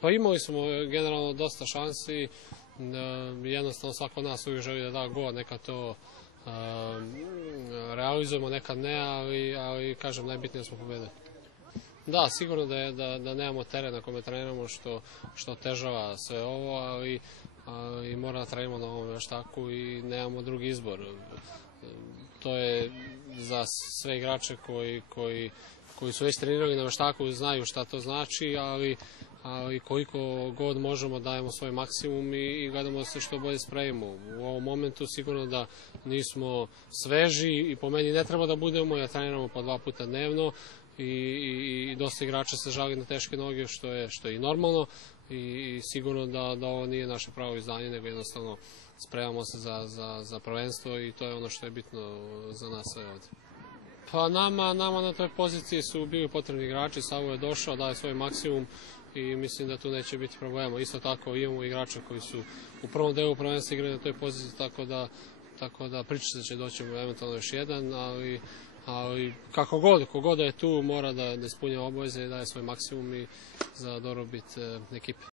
Pa imali smo generalno dosta šansi, jednostavno svako od nas uvijek želi da da gol, nekad to realizujemo, nekad ne, ali kažem, najbitnije smo pobedili. Da, sigurno da nemamo teren na kome treniramo, što otežava sve ovo, ali mora da treniramo na ovom veštaku i nemamo drugi izbor. To je za sve igrače koji su već trenirali na veštaku, znaju šta to znači, ali koliko god možemo dajemo svoj maksimum i gledamo da se što bolje spremimo. U ovom momentu sigurno da nismo sveži i po meni ne treba da budemo, ja treniramo po 2 puta dnevno i dosta igrača se žali na teške noge, što je i normalno i sigurno da ovo nije naše pravo izdanje, nego jednostavno spremamo se za prvenstvo i to je ono što je bitno za nas sve ovdje. Pa nama na toj poziciji su bili potrebni igrači, Savo je došao, daje svoj maksimum i mislim da tu neće biti problema. Isto tako imamo igrače koji su u prvom delu prvenstva igrali na toj poziciji, tako da priča će doći eventualno još jedan, ali kogod da je tu mora da ispunja obaveze i daje svoj maksimum i za dobrobit ekipe.